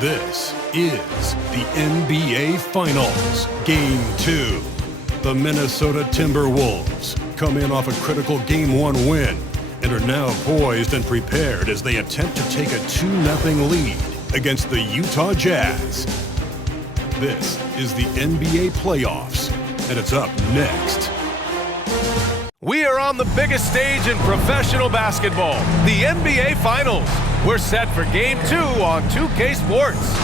This is the NBA Finals, Game 2. The Minnesota Timberwolves come in off a critical Game 1 win and are now poised and prepared as they attempt to take a 2-0 lead against the Utah Jazz. This is the NBA playoffs, and it's up next. We are on the biggest stage in professional basketball, the NBA Finals. We're set for Game 2 on 2K Sports.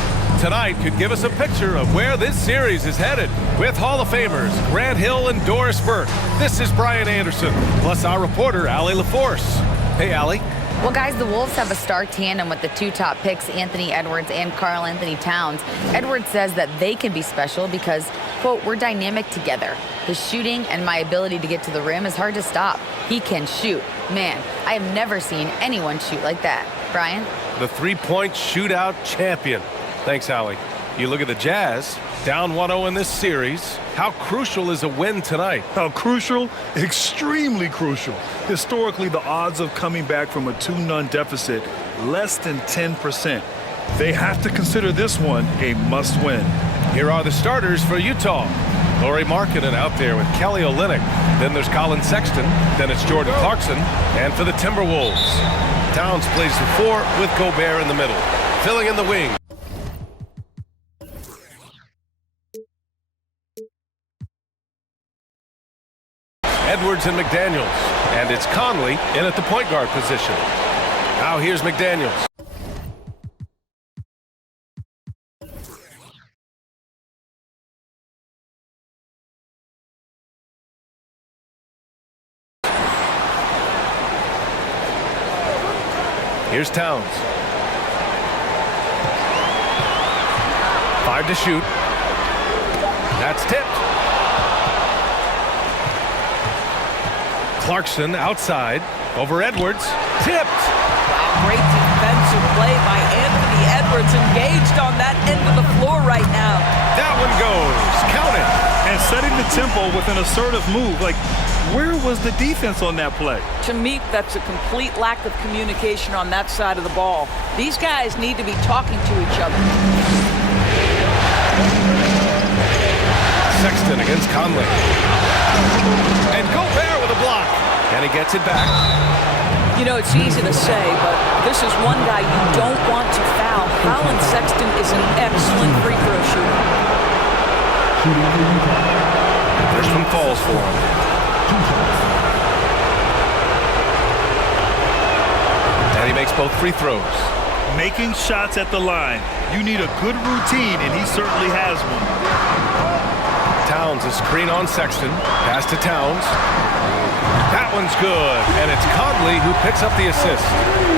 Tonight could give us a picture of where this series is headed with Hall of Famers Grant Hill and Doris Burke. This is Brian Anderson, plus our reporter, Allie LaForce. Hey, Allie. Well, guys, the Wolves have a star tandem with the two top picks, Anthony Edwards and Karl Anthony Towns. Edwards says that they can be special because, quote, we're dynamic together. His shooting and my ability to get to the rim is hard to stop. He can shoot. Man, I have never seen anyone shoot like that. Brian? The three-point shootout champion. Thanks, Allie. You look at the Jazz, down 1-0 in this series. How crucial is a win tonight? How crucial? Extremely crucial. Historically, the odds of coming back from a 2-0 deficit, less than 10%. They have to consider this one a must-win. Here are the starters for Utah. Lauri Markkanen out there with Kelly Olynyk. Then there's Colin Sexton. Then it's Jordan Clarkson. And for the Timberwolves, Towns plays the 4 with Gobert in the middle. Filling in the wing. Edwards and McDaniels. And it's Conley in at the point guard position. Now here's McDaniels. Here's Towns. 5 to shoot. That's tipped. Clarkson outside over Edwards. Tipped. Wow, great defensive play by Anthony Edwards, engaged on that end of the floor right now. That one goes. Count it. And setting the tempo with an assertive move. Like, where was the defense on that play? To me, that's a complete lack of communication on that side of the ball. These guys need to be talking to each other. Sexton against Conley. And Gobert with a block. And he gets it back. You know, it's easy to say, but this is one guy you don't want to foul. Colin Sexton is an excellent free throw shooter. First one falls for him. And he makes both free throws. Making shots at the line. You need a good routine, and he certainly has one. Towns a screen on Sexton. Pass to Towns. That one's good. And it's Conley who picks up the assist.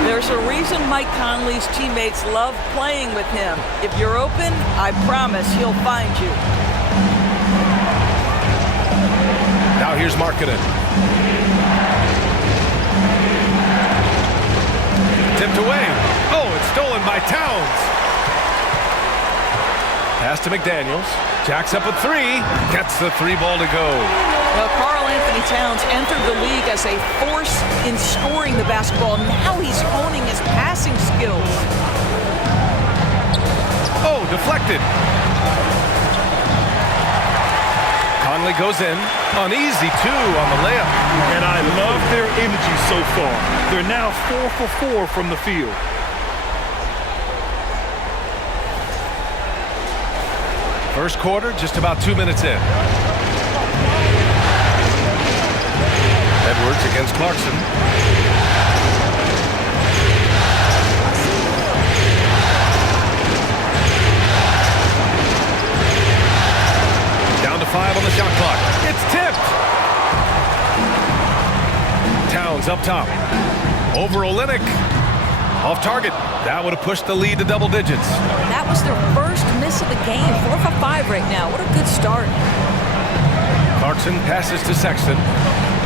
There's a reason Mike Conley's teammates love playing with him. If you're open, I promise he'll find you. Now here's Markkanen. Tipped away. Oh, it's stolen by Towns. Pass to McDaniels. Jacks up a 3. Gets the 3 ball to go. Well, Karl Anthony Towns entered the league as a force in scoring the basketball. Now he's honing his passing skills. Oh, deflected. Conley goes in. An easy 2 on the layup. And I love their energy so far. They're now 4 for 4 from the field. First quarter, just about 2 minutes in. Edwards against Clarkson. Down to 5 on the shot clock. It's tipped. Towns up top. Over Olynyk. Off target. That would have pushed the lead to double digits. That was their first miss of the game. 4 for 5 right now. What a good start. Clarkson passes to Sexton.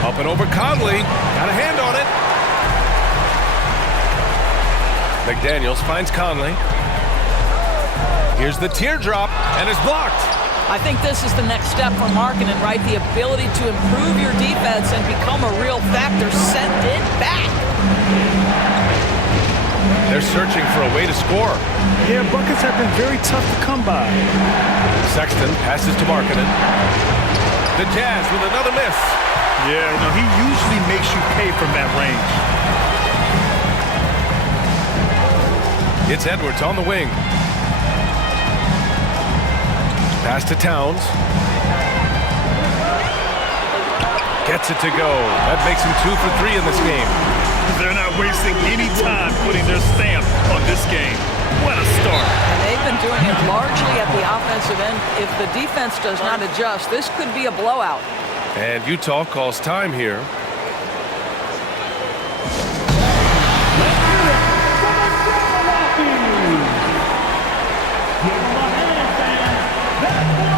Up and over Conley. Got a hand on it. McDaniels finds Conley. Here's the teardrop, and it's blocked. I think this is the next step for Markkanen, right? The ability to improve your defense and become a real factor. Send it back. They're They're searching for a way to score. Yeah, buckets have been very tough to come by. Sexton passes to Markkanen. The Jazz with another miss. Yeah, no, he usually makes you pay from that range. It's Edwards on the wing. Pass to Towns. Gets it to go. That makes him 2 for 3 in this game. They're not wasting any time putting their stamp on this game. What a start. They've been doing it largely at the offensive end. If the defense does not adjust, this could be a blowout. And Utah calls time here.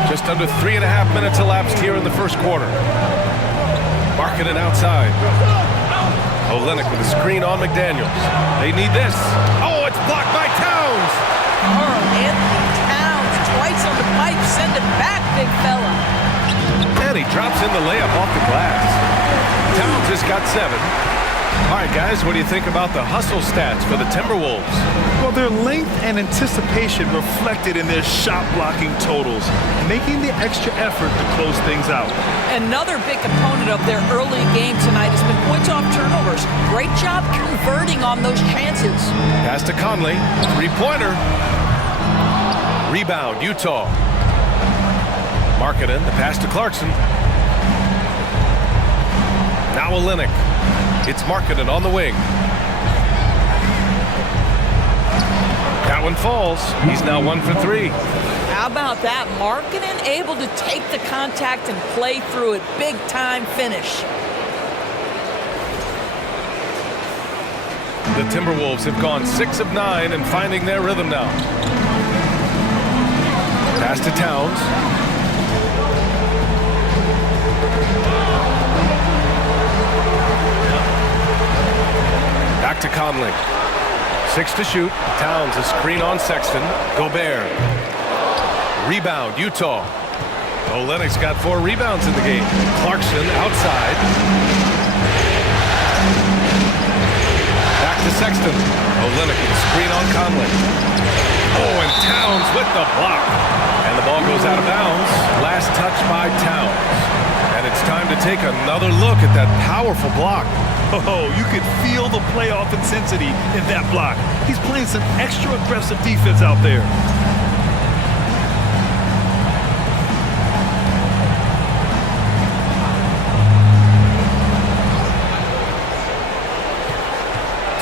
Just under 3.5 minutes elapsed here in the first quarter. Markkanen outside. Olynyk with a screen on McDaniels. They need this. Oh, it's blocked by Towns. Anthony Towns twice on the pipe. Send it back, big fella. And he drops in the layup off the glass. Towns has got 7. All right, guys, what do you think about the hustle stats for the Timberwolves? Well, their length and anticipation reflected in their shot blocking totals, making the extra effort to close things out. Another big component of their early game tonight has been points off turnovers. Great job converting on those chances. Pass to Conley. 3-pointer. Rebound, Utah. Markkanen, the pass to Clarkson. Now Olynyk. It's Markkanen on the wing. That one falls. He's now 1 for 3. How about that? Markkanen able to take the contact and play through it. Big time finish. The Timberwolves have gone 6 of 9 and finding their rhythm now. Pass to Towns. Back to Conley. 6 to shoot. Towns a screen on Sexton. Gobert. Rebound, Utah. Olynyk's got 4 rebounds in the game. Clarkson outside. Back to Sexton. Olynyk with a screen on Conley. Oh, and Towns with the block. And the ball goes out of bounds. Last touch by Towns. And it's time to take another look at that powerful block. Oh, you could feel the playoff intensity in that block. He's playing some extra aggressive defense out there.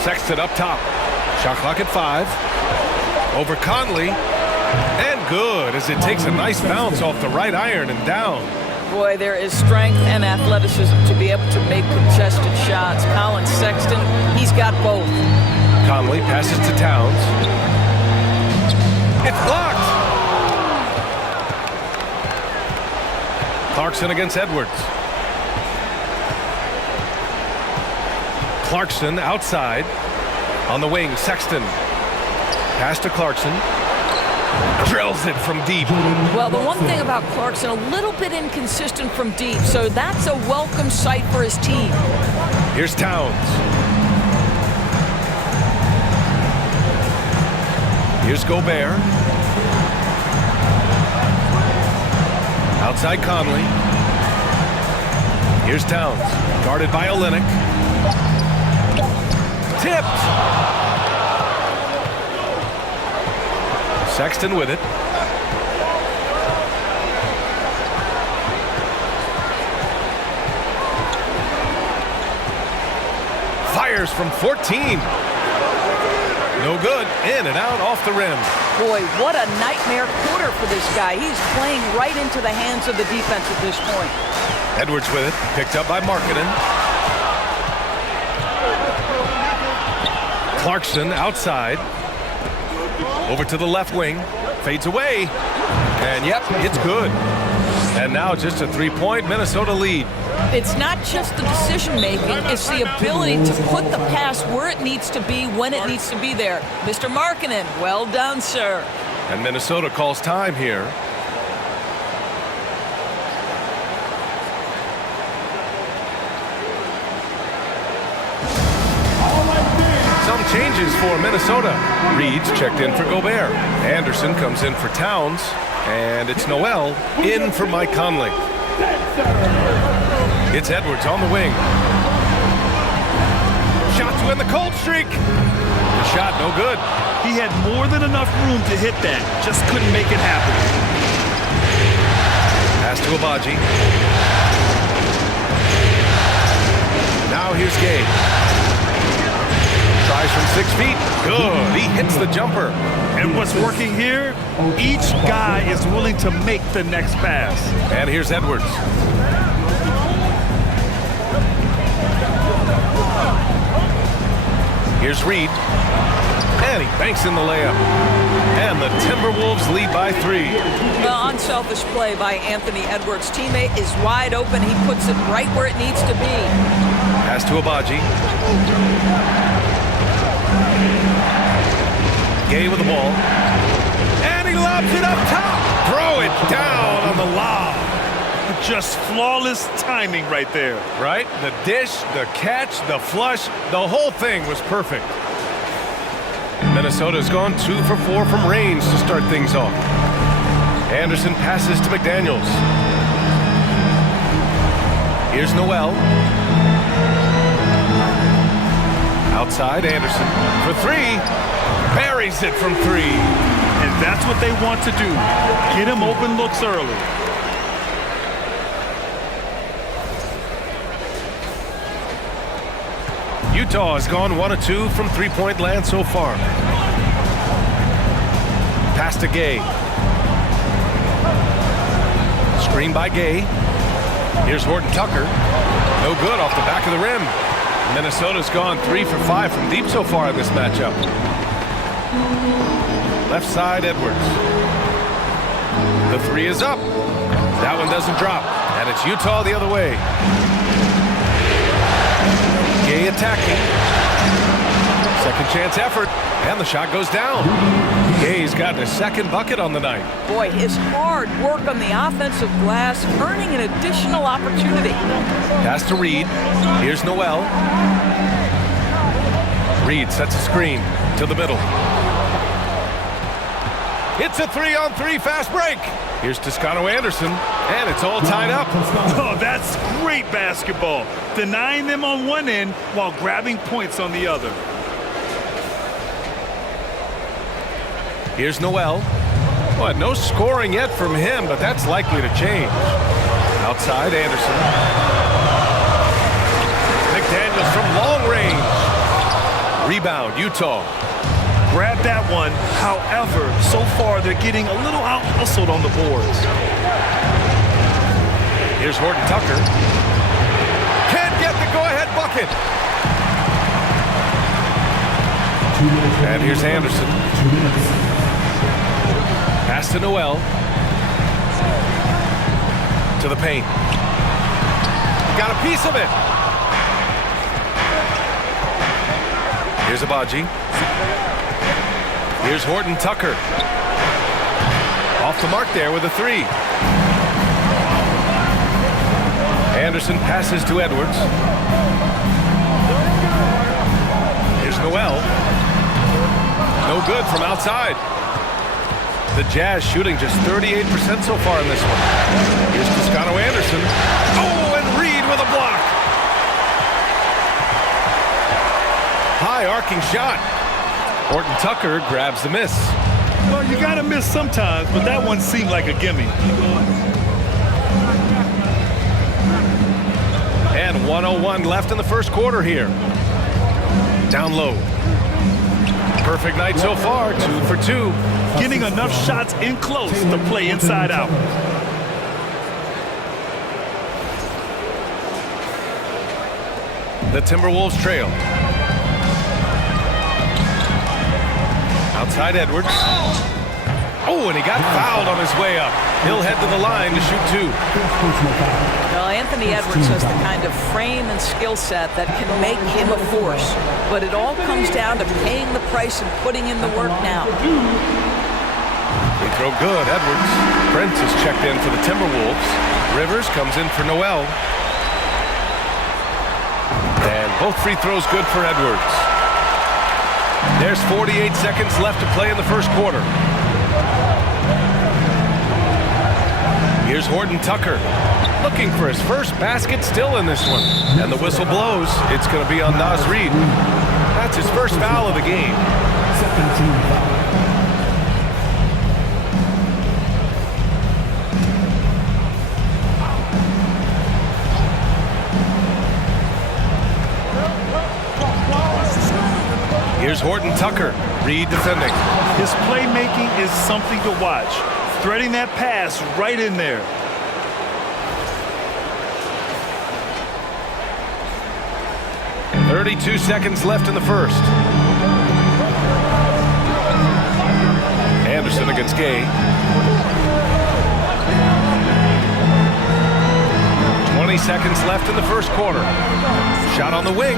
Sexton up top. Shot clock at 5. Over Conley. And good as it takes a nice bounce off the right iron and down. Boy, there is strength and athleticism to be able to make contested shots. Colin Sexton, he's got both. Conley passes to Towns. It's blocked. Clarkson against Edwards. Clarkson outside. On the wing, Sexton. Pass to Clarkson. Drills it from deep. Well, the one thing about Clarkson, a little bit inconsistent from deep, so that's a welcome sight for his team. Here's Towns. Here's Gobert. Outside Conley. Here's Towns. Guarded by Olynyk. Tipped. Sexton with it. Fires from 14. No good. In and out off the rim. Boy, what a nightmare quarter for this guy. He's playing right into the hands of the defense at this point. Edwards with it. Picked up by Markkanen. Clarkson outside. Over to the left wing. Fades away. And yep, it's good. And now just a 3-point Minnesota lead. It's not just the decision-making, it's the ability to put the pass where it needs to be, when it needs to be there. Mr. Markkanen, well done, sir. And Minnesota calls time here. Some changes for Minnesota. Reed's checked in for Gobert. Anderson comes in for Towns. And it's Noel in for Mike Conley. It's Edwards on the wing. Shot to end the cold streak. The shot no good. He had more than enough room to hit that. Just couldn't make it happen. Pass to Abaji. Now here's Gay. Tries from 6 feet. Good. He hits the jumper. And what's working here? Each guy is willing to make the next pass. And here's Edwards. Here's Reed. And he banks in the layup. And the Timberwolves lead by 3. The unselfish play by Anthony Edwards' teammate is wide open. He puts it right where it needs to be. Pass to Abaji. Gay with the ball. And he lobs it up top. Throw it down on the lob. Just flawless timing right there. Right? The dish, the catch, the flush, the whole thing was perfect. Minnesota's gone 2 for 4 from range to start things off. Anderson passes to McDaniels. Here's Noel. Outside, Anderson for 3. Buries it from 3. And that's what they want to do. Get him open looks early. Utah has gone 1 of 2 from three-point land so far. Pass to Gay. Screen by Gay. Here's Horton Tucker. No good off the back of the rim. Minnesota's gone 3 for 5 from deep so far in this matchup. Left side, Edwards. The 3 is up. That one doesn't drop. And it's Utah the other way. Gay attacking. Second chance effort. And the shot goes down. Gay's gotten a second bucket on the night. Boy, his hard work on the offensive glass, earning an additional opportunity. Pass to Reed. Here's Noel. Reed sets a screen to the middle. It's a 3-on-3 fast break. Here's Toscano Anderson, and it's all tied up. Oh, that's great basketball. Denying them on one end while grabbing points on the other. Here's Noel. Well, no scoring yet from him, but that's likely to change. Outside, Anderson. McDaniels from long range. Rebound, Utah. Grab that one. However, so far they're getting a little out-hustled on the boards. Here's Horton Tucker. Can't get the go-ahead bucket. And here's Anderson. Pass to Noel. To the paint. Got a piece of it. Here's Abaji. Here's Horton Tucker. Off the mark there with a 3. Anderson passes to Edwards. Here's Noel. No good from outside. The Jazz shooting just 38% so far in this one. Here's Toscano Anderson. Oh, and Reed with a block. High arcing shot. Horton Tucker grabs the miss. Well, you gotta miss sometimes, but that one seemed like a gimme. And 1:01 left in the first quarter here. Down low. Perfect night so far, 2 for 2. Getting enough shots in close to play inside out. The Timberwolves trail. Outside Edwards. Oh, and he got fouled on his way up. He'll head to the line to shoot 2. Well, Anthony Edwards has the kind of frame and skill set that can make him a force. But it all comes down to paying the price and putting in the work now. Free throw good, Edwards. Prince is checked in for the Timberwolves. Rivers comes in for Noel. And both free throws good for Edwards. There's 48 seconds left to play in the first quarter. Here's Horton Tucker, looking for his first basket still in this one. And the whistle blows. It's going to be on Naz Reid. That's his first foul of the game. Here's Horton Tucker, Reid defending. His playmaking is something to watch. Threading that pass right in there. .32 seconds left in the first. Anderson against Gay. 20 seconds left in the first quarter. Shot on the wing,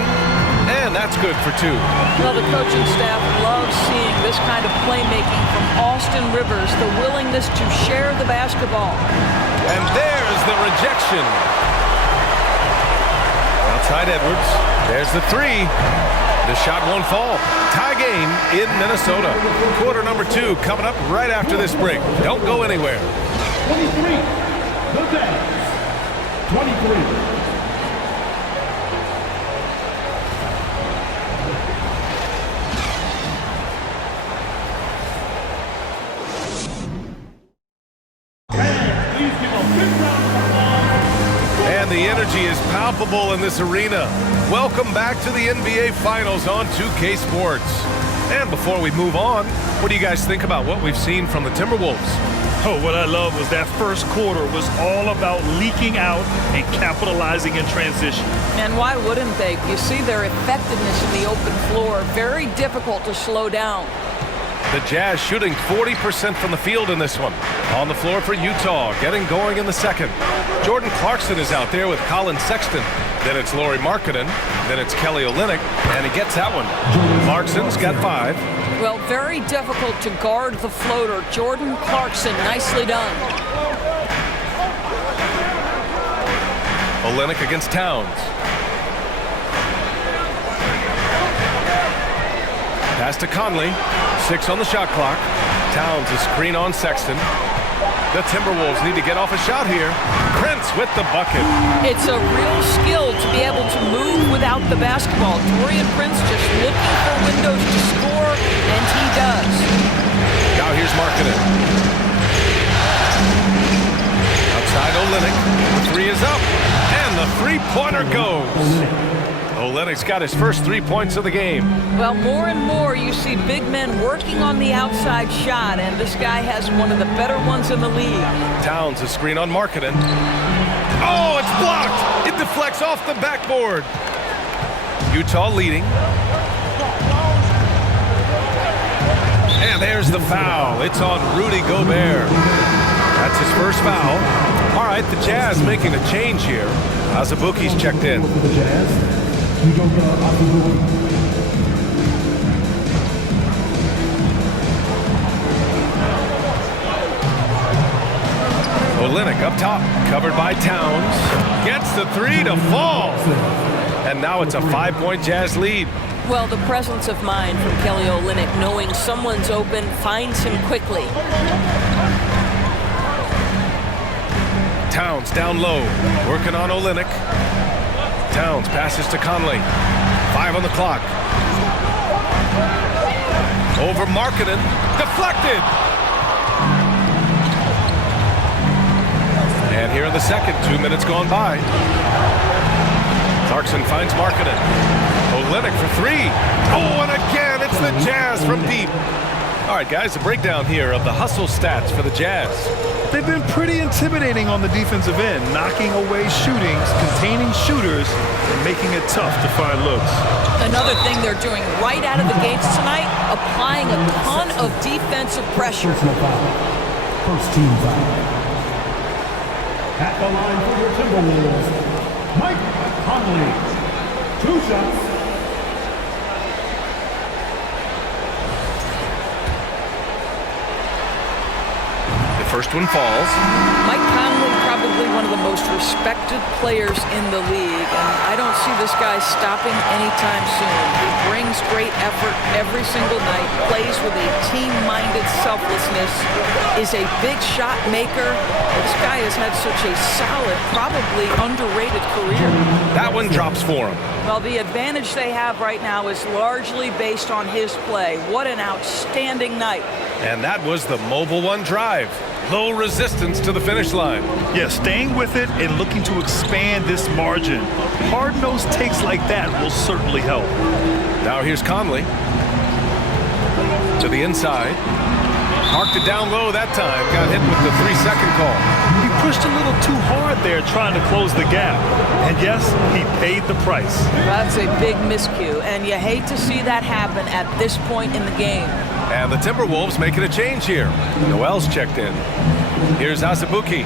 and that's good for two. Well, the coaching staff loves seeing this kind of playmaking from Austin Rivers, the willingness to share the basketball. And there's the rejection. Outside Edwards. There's the three. The shot won't fall. Tie game in Minnesota. Quarter number 2 coming up right after this break. Don't go anywhere. 23. The Jazz. 23. And the energy is palpable in this arena. Welcome back to the NBA Finals on 2K Sports. And before we move on, what do you guys think about what we've seen from the Timberwolves? Oh, what I love was that first quarter was all about leaking out and capitalizing in transition. And why wouldn't they? You see their effectiveness in the open floor. Very difficult to slow down. The Jazz shooting 40% from the field in this one. On the floor for Utah, getting going in the second. Jordan Clarkson is out there with Colin Sexton. Then it's Lauri Markkanen. Then it's Kelly Olynyk, and he gets that one. Clarkson's got 5. Well, very difficult to guard the floater. Jordan Clarkson, nicely done. Olynyk against Towns. Pass to Conley. 6 on the shot clock. Towns a screen on Sexton. The Timberwolves need to get off a shot here. Prince with the bucket. It's a real skill to be able to move without the basketball. Taurean Prince just looking for windows to score, and he does. Now here's Markkanen. Outside Olynyk. The 3 is up, and the three-pointer goes. Olynyk's got his first 3 points of the game. Well, more and more you see big men working on the outside shot, and this guy has one of the better ones in the league. Towns a screen on Markkanen. Oh, it's blocked! It deflects off the backboard. Utah leading. And there's the foul. It's on Rudy Gobert. That's his first foul. All right, the Jazz making a change here. Azubuike's checked in. Olynyk up top, covered by Towns. Gets the 3 to fall. And now it's a 5-point Jazz lead. Well, the presence of mind from Kelly Olynyk, knowing someone's open, finds him quickly. Towns down low, working on Olynyk. Towns passes to Conley. 5 on the clock. Over Markkanen. Deflected! And here in the second, 2 minutes gone by. Clarkson finds Markkanen. Olynyk for 3. Oh, and again, it's the Jazz from deep. All right, guys, a breakdown here of the hustle stats for the Jazz. They've been pretty intimidating on the defensive end, knocking away shootings, containing shooters, and making it tough to find looks. Another thing they're doing right out of the gates tonight, applying a ton of defensive pressure. First team foul. At the line for your Timberwolves, Mike Conley. 2 shots. First one falls. Mike Conley probably probably one of the most respected players in the league, and I don't see this guy stopping anytime soon. He brings great effort every single night, plays with a team-minded selflessness, is a big shot maker. This guy has had such a solid, probably underrated career. That one drops for him. Well, the advantage they have right now is largely based on his play. What an outstanding night. And that was the Mobile One drive. Low resistance to the finish line. Yeah, staying with it and looking to expand this margin. Hard-nosed takes like that will certainly help. Now here's Conley. To the inside. Marked it down low that time. Got hit with the 3-second call. He pushed a little too hard there trying to close the gap. And yes, he paid the price. That's a big miscue, and you hate to see that happen at this point in the game. And the Timberwolves making a change here. Noel's checked in. Here's Azubuike.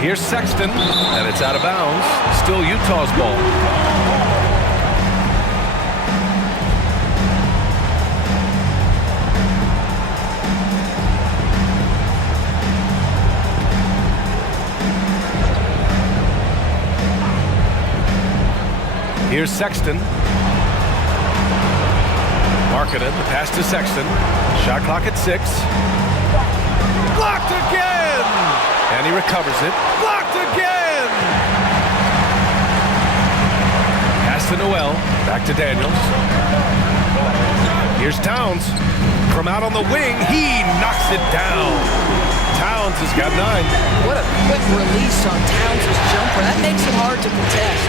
Here's Sexton, and it's out of bounds. Still Utah's ball. Here's Sexton. Marketed, the pass to Sexton. Shot clock at 6. Blocked again! And he recovers it. Blocked again! Pass to Noel. Back to Daniels. Here's Towns. From out on the wing, he knocks it down. Towns has got 9. What a quick release on Towns' jumper. That makes it hard to contest.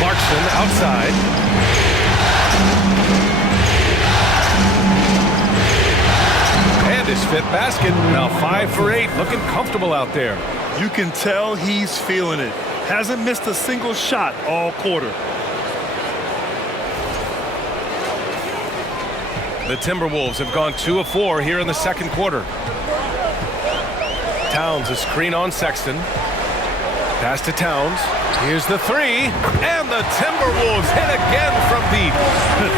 Clarkson outside. And his 5th basket. Now 5 for 8. Looking comfortable out there. You can tell he's feeling it. Hasn't missed a single shot all quarter. The Timberwolves have gone 2 of 4 here in the second quarter. Towns a screen on Sexton. Pass to Towns. Here's the 3. And the Timberwolves hit again from deep.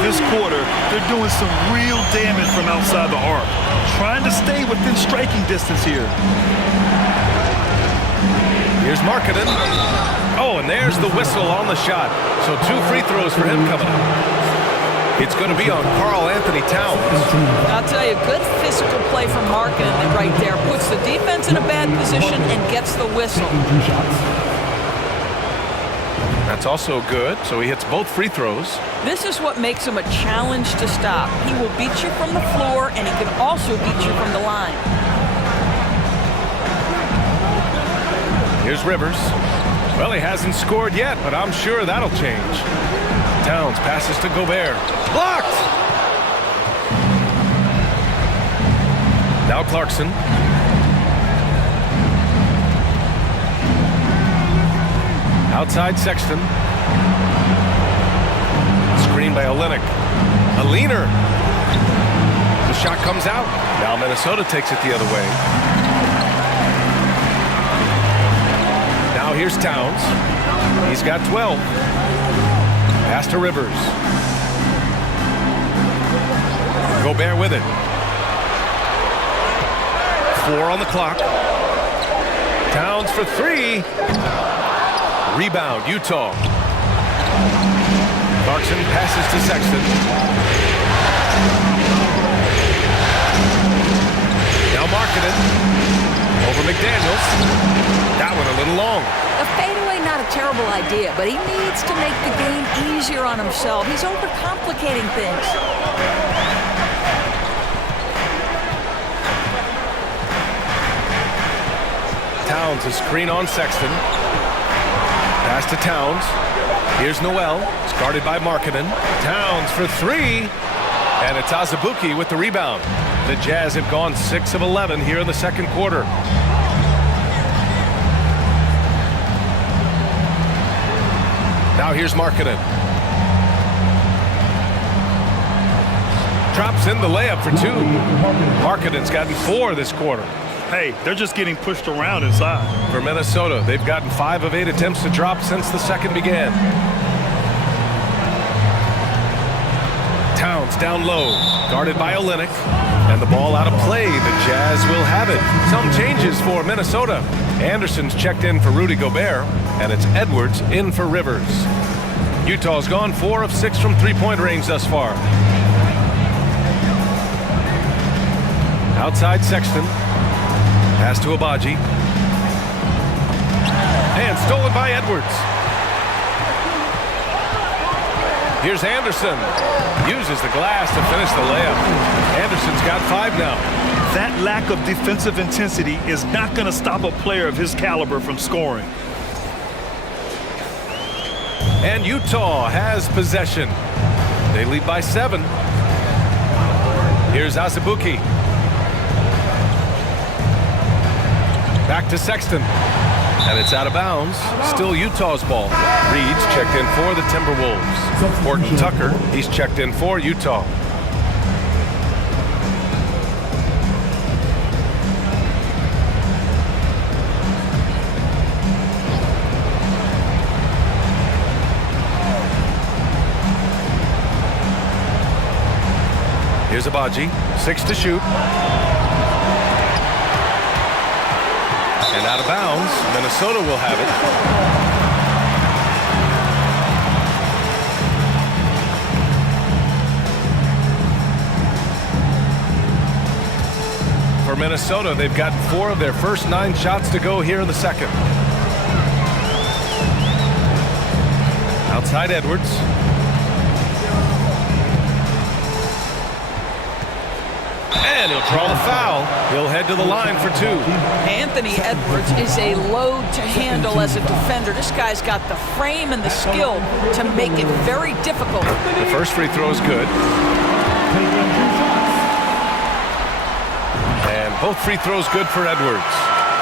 This quarter, they're doing some real damage from outside the arc. Trying to stay within striking distance here. Here's Markkanen. Oh, and there's the whistle on the shot. So 2 free throws for him coming up. It's going to be on Karl-Anthony Towns. I'll tell you, good physical play from Markkanen right there. Puts the defense in a bad position and gets the whistle. That's also good, so he hits both free throws. This is what makes him a challenge to stop. He will beat you from the floor, and he can also beat you from the line. Here's Rivers. Well, he hasn't scored yet, but I'm sure that'll change. Towns passes to Gobert. Blocked! Now Clarkson. Outside Sexton. Screen by Olynyk. A leaner. The shot comes out. Now Minnesota takes it the other way. Now here's Towns. He's got 12. Pass to Rivers. Gobert with it. 4 on the clock. Towns for 3. Rebound, Utah. Clarkson passes to Sexton. Now Markkanen. Over McDaniels. That one a little long. A fadeaway, not a terrible idea, but he needs to make the game easier on himself. He's overcomplicating things. Towns a screen on Sexton. Pass to Towns. Here's Noel. It's guarded by Markkanen. Towns for 3. And it's Azubuike with the rebound. The Jazz have gone 6 of 11 here in the second quarter. Now here's Markkanen. Drops in the layup for 2. Markkanen's gotten 4 this quarter. Hey, they're just getting pushed around inside. For Minnesota, they've gotten 5 of 8 attempts to drop since the second began. Towns Edwards down low, guarded by Olynyk, and the ball out of play. The Jazz will have it. Some changes for Minnesota. Anderson's checked in for Rudy Gobert, and it's Edwards in for Rivers. Utah's gone 4 of 6 from three-point range thus far. Outside Sexton. Pass to Abaji. And stolen by Edwards. Here's Anderson. Uses the glass to finish the layup. Anderson's got 5 now. That lack of defensive intensity is not going to stop a player of his caliber from scoring. And Utah has possession. They lead by 7. Here's Azubuike. Back to Sexton. And it's out of bounds. Still Utah's ball. Reed's checked in for the Timberwolves. Horton Tucker, he's checked in for Utah. Here's Abaji, 6 to shoot. And out of bounds, Minnesota will have it. For Minnesota, they've got 4 of their first 9 shots to go here in the second. Outside Edwards. And he'll draw the foul. He'll head to the line for 2. Anthony Edwards is a load to handle as a defender. This guy's got the frame and the skill to make it very difficult. The first free throw is good. And both free throws good for Edwards.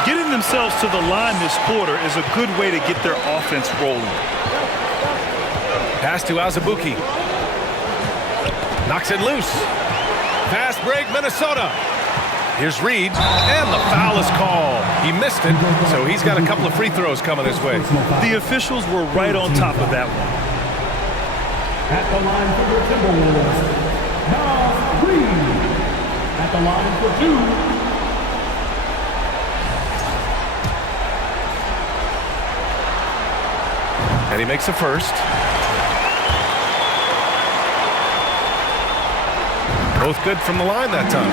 Getting themselves to the line this quarter is a good way to get their offense rolling. Pass to Azubuike. Knocks it loose. Fast break, Minnesota. Here's Reed, and the foul is called. He missed it, so he's got a couple of free throws coming his way. The officials were right on top of that one. At the line for the Timberwolves, now Reed. At the line for 2. And he makes the first. Both good from the line that time.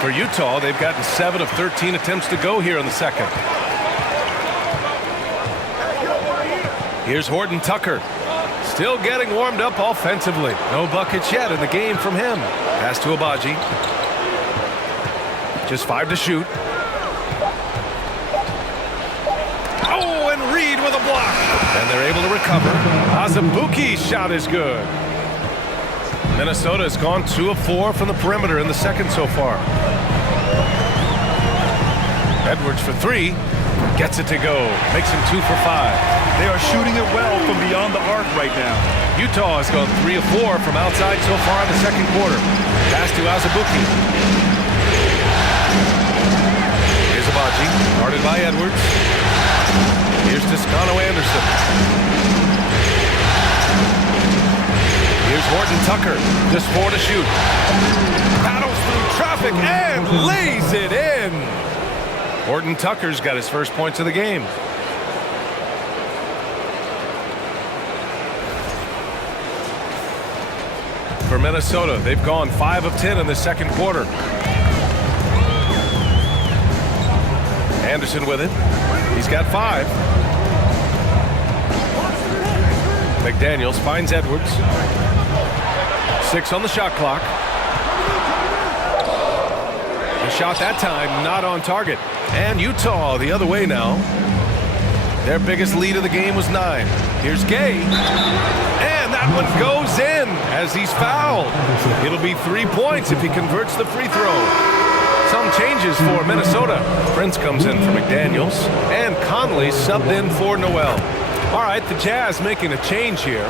For Utah, they've gotten 7 of 13 attempts to go here in the second. Here's Horton Tucker. Still getting warmed up offensively. No buckets yet in the game from him. Pass to Abaji. Just 5 to shoot. Oh, and Reed with a block. And they're able to recover. Azubuike's shot is good. Minnesota has gone 2 of 4 from the perimeter in the second so far. Edwards for 3. Gets it to go. Makes him 2 for 5. They are shooting it well from beyond the arc right now. Utah has gone 3 of 4 from outside so far in the second quarter. Pass to Azubuike. Here's Abaji, guarded by Edwards. Here's Toscano Anderson. Here's Horton Tucker, just 4 to shoot. Paddles through traffic and lays it in. Horton Tucker's got his first points of the game. For Minnesota, they've gone 5 of 10 in the second quarter. Anderson with it. He's got 5. McDaniels finds Edwards. 6 on the shot clock. The shot that time not on target. And Utah the other way now. Their biggest lead of the game was 9. Here's Gay. And that one goes in as he's fouled. It'll be 3 points if he converts the free throw. Some changes for Minnesota. Prince comes in for McDaniels. And Conley subbed in for Noel. All right, the Jazz making a change here.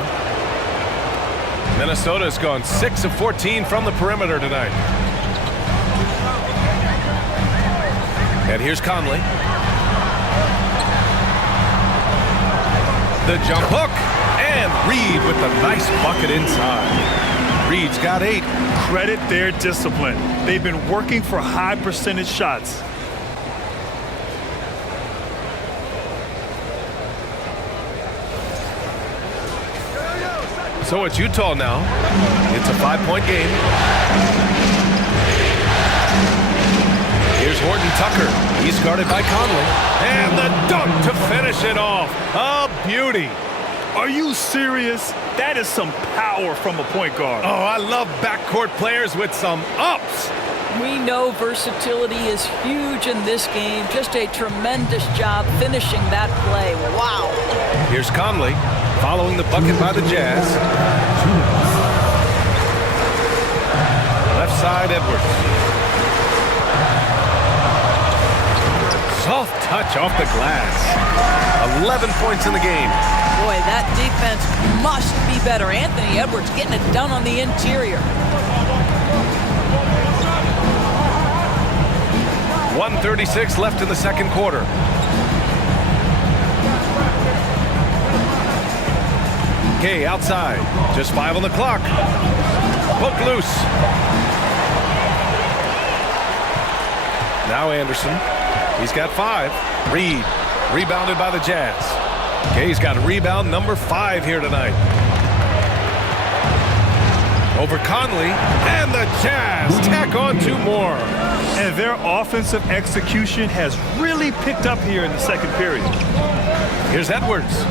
Minnesota has gone 6 of 14 from the perimeter tonight. And here's Conley. The jump hook, and Reed with the nice bucket inside. Reed's got 8. Credit their discipline. They've been working for high percentage shots. So it's Utah now. It's a 5-point game. Here's Horton Tucker. He's guarded by Conley. And the dunk to finish it off. A beauty. Are you serious? That is some power from a point guard. Oh, I love backcourt players with some ups. We know versatility is huge in this game. Just a tremendous job finishing that play. Wow. Here's Conley following the bucket by the Jazz. Left side, Edwards. Soft touch off the glass. 11 points in the game. Boy, that defense must be better. Anthony Edwards getting it done on the interior. 1:36 left in the second quarter. Kay outside. Just 5 on the clock. Poke loose. Now Anderson. He's got 5. Reed. Rebounded by the Jazz. Kay's got rebound number 5 here tonight. Over Conley. And the Jazz tack on 2 more. And their offensive execution has really picked up here in the second period. Here's Edwards.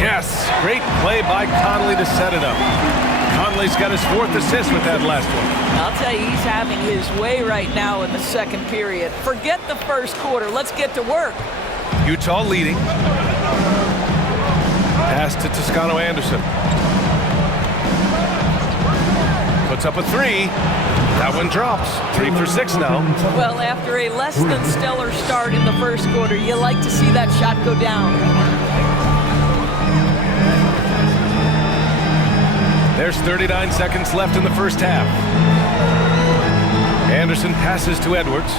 Yes, great play by Conley to set it up. Conley's got his 4th assist with that last one. I'll tell you, he's having his way right now in the second period. Forget the first quarter. Let's get to work. Utah leading. Pass to Toscano Anderson. Puts up a 3. That one drops. 3 for 6 now. Well, after a less than stellar start in the first quarter, you like to see that shot go down. There's 39 seconds left in the first half. Anderson passes to Edwards.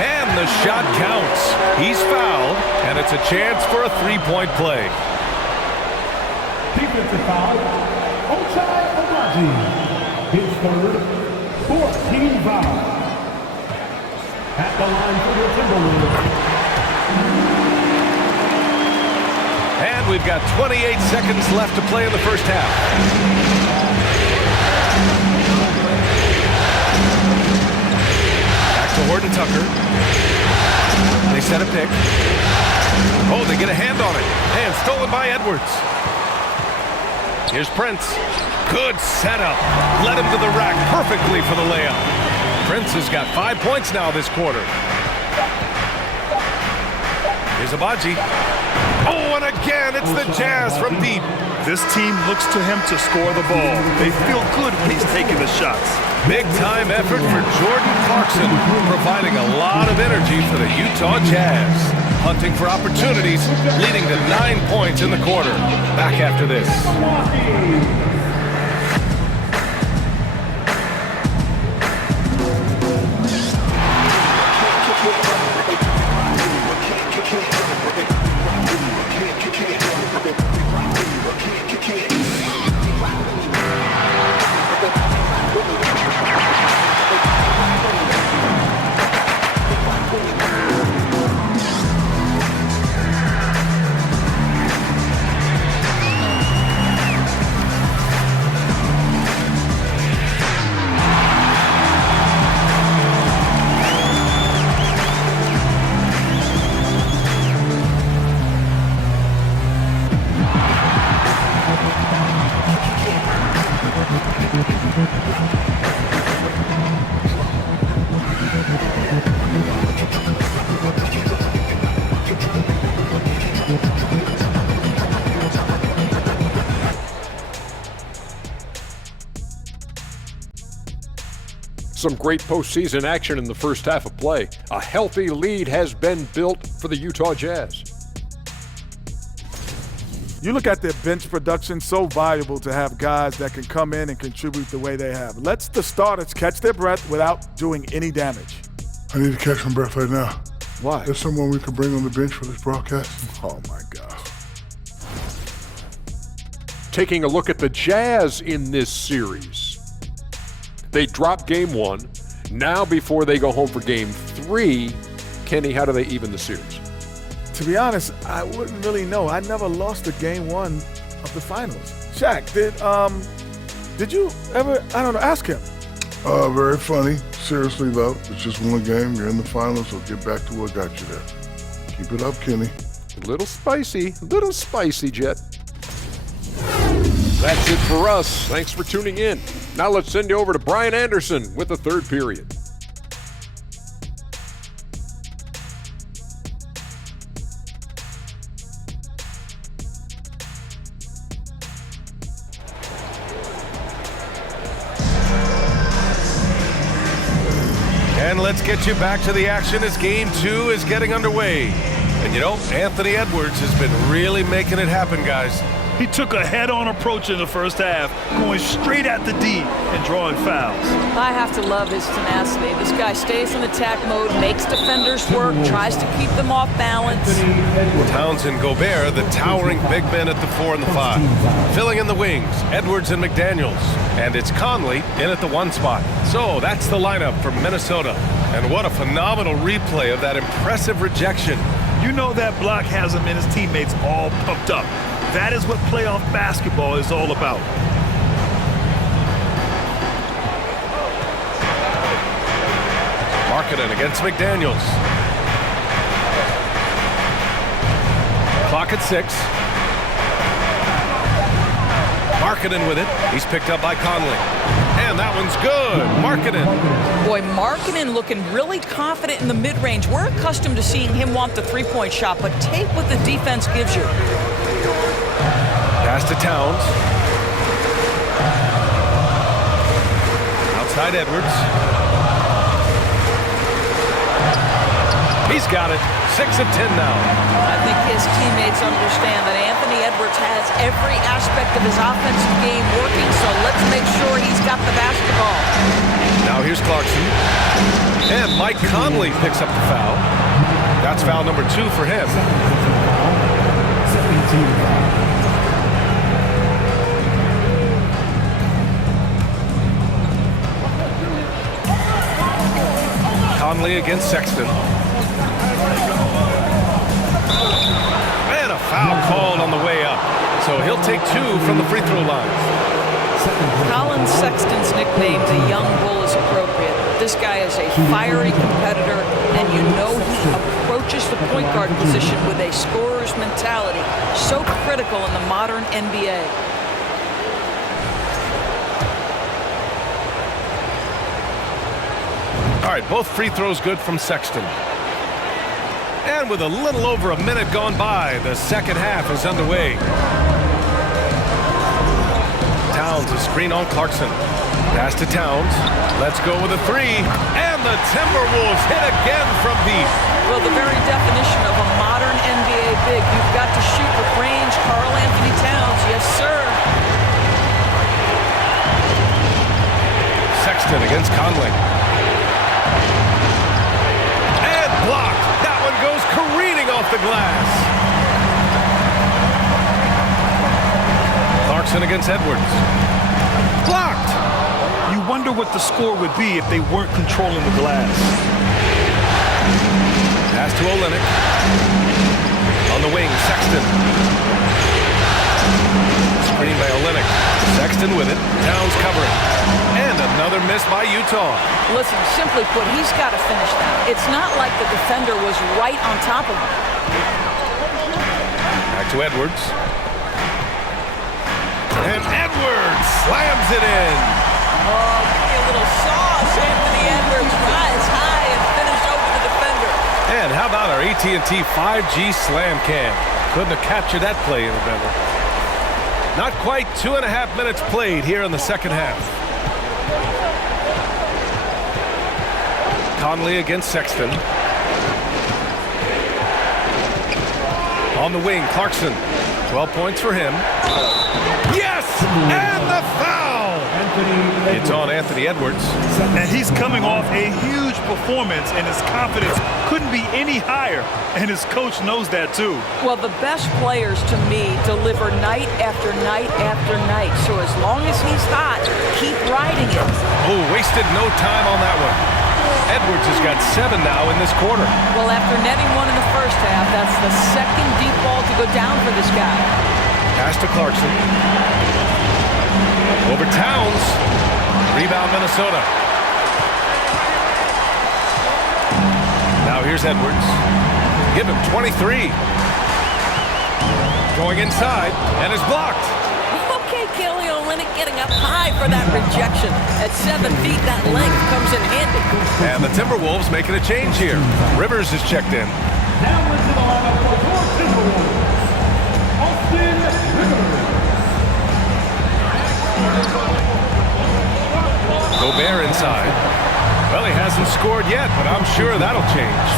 And the shot counts. He's fouled, and it's a chance for a 3-point play. Defensive foul, Ochai Agbaji. His third, 14 foul. At the line for the Timberwolves. And we've got 28 seconds left to play in the first half. Back to Horton Tucker. They set a pick. Oh, they get a hand on it. And stolen by Edwards. Here's Prince. Good setup. Led him to the rack perfectly for the layup. Prince has got 5 points now this quarter. Here's Agbaji. Oh, and again, it's the Jazz from deep. This team looks to him to score the ball. They feel good when he's taking the shots. Big-time effort for Jordan Clarkson, providing a lot of energy for the Utah Jazz. Hunting for opportunities, leading to 9 points in the quarter. Back after this. Some great postseason action in the first half of play. A healthy lead has been built for the Utah Jazz. You look at their bench production, so valuable to have guys that can come in and contribute the way they have. Lets the starters catch their breath without doing any damage. I need to catch my breath right now. Why? There's someone we could bring on the bench for this broadcast. Oh, my gosh. Taking a look at the Jazz in this series. They dropped game 1. Now before they go home for game 3, Kenny, how do they even the series? To be honest, I wouldn't really know. I never lost a game 1 of the finals. Shaq, did you ever, I don't know, ask him. Very funny. Seriously, though, it's just one game. You're in the finals, so get back to what got you there. Keep it up, Kenny. A little spicy, Jet. That's it for us. Thanks for tuning in. Now let's send you over to Brian Anderson with the third period. And let's get you back to the action as game 2 is getting underway. And you know, Anthony Edwards has been really making it happen, guys. He took a head-on approach in the first half, going straight at the D and drawing fouls. I have to love his tenacity. This guy stays in attack mode, makes defenders work, tries to keep them off balance. Towns and Gobert, the towering big men at the 4 and the 5. Filling in the wings, Edwards and McDaniels. And it's Conley in at the 1 spot. So that's the lineup for Minnesota. And what a phenomenal replay of that impressive rejection. You know that block has him and his teammates all pumped up. That is what playoff basketball is all about. Markkanen against McDaniels. Clock at 6. Markkanen with it. He's picked up by Conley. And that one's good. Markkanen. Boy, Markkanen looking really confident in the mid-range. We're accustomed to seeing him want the three-point shot, but take what the defense gives you. Pass to Towns. Outside Edwards. He's got it. 6 of 10 now. I think his teammates understand that Anthony Edwards has every aspect of his offensive game working, so let's make sure he's got the basketball. Now here's Clarkson. And Mike Conley picks up the foul. That's foul number 2 for him. Conley against Sexton. And a foul called on the way up. So he'll take 2 from the free throw line. Colin Sexton's nickname, the Young Bull, is appropriate. This guy is a fiery competitor, and you know he approaches the point guard position with a scorer's mentality. So critical in the modern NBA. All right, both free throws good from Sexton. And with a little over a minute gone by, the second half is underway. Towns, a screen on Clarkson. Pass to Towns. Let's go with a 3. And the Timberwolves hit again from deep. Well, the very definition of a modern NBA big. You've got to shoot with range. Karl Anthony Towns, yes, sir. Sexton against Conley. And blocked. That one goes careening off the glass. Clarkson against Edwards. Blocked. You wonder what the score would be if they weren't controlling the glass. Pass to Olynyk. On the wing, Sexton. Screen by Olynyk. Sexton with it. Towns covering. And another miss by Utah. Listen, simply put, he's got to finish that. It's not like the defender was right on top of him. Back to Edwards. And Edwards slams it in. Oh, give me a little sauce. Anthony Edwards rise high and finish over the defender. And how about our AT&T 5G slam cam? Couldn't have captured that play any better. Not quite 2.5 minutes played here in the second half. Conley against Sexton. On the wing, Clarkson. 12 points for him. Yes! And the foul! It's on Anthony Edwards. And he's coming off a huge performance, and his confidence couldn't be any higher. And his coach knows that too. Well, the best players to me deliver night after night after night. So as long as he's hot, keep riding it. Oh, wasted no time on that one. Edwards has got 7 now in this quarter. Well, after netting 1 in the first half, that's the second deep ball to go down for this guy. Pass to Clarkson. Over Towns. Rebound Minnesota. Now here's Edwards. Give him 23. Going inside and is blocked. Okay, Kelly Olynyk getting up high for that rejection. At 7 feet, that length comes in handy. And the Timberwolves making a change here. Rivers is checked in. Now into the lineup for your Timberwolves, Austin Rivers. Gobert inside. Well, he hasn't scored yet, but I'm sure that'll change.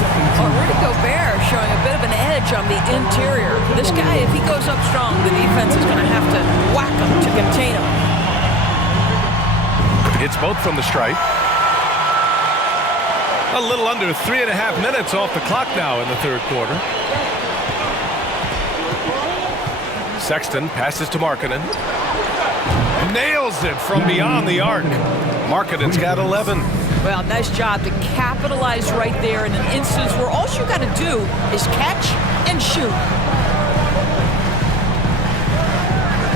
Well, Rudy Gobert showing a bit of an edge on the interior. This guy, if he goes up strong, the defense is going to have to whack him to contain him. It's both from the stripe. A little under 3.5 minutes off the clock now in the third quarter. Sexton passes to Markkanen. Nails it from beyond the arc. Markkanen's got 11. Well, nice job to capitalize right there in an instance where all you got to do is catch and shoot.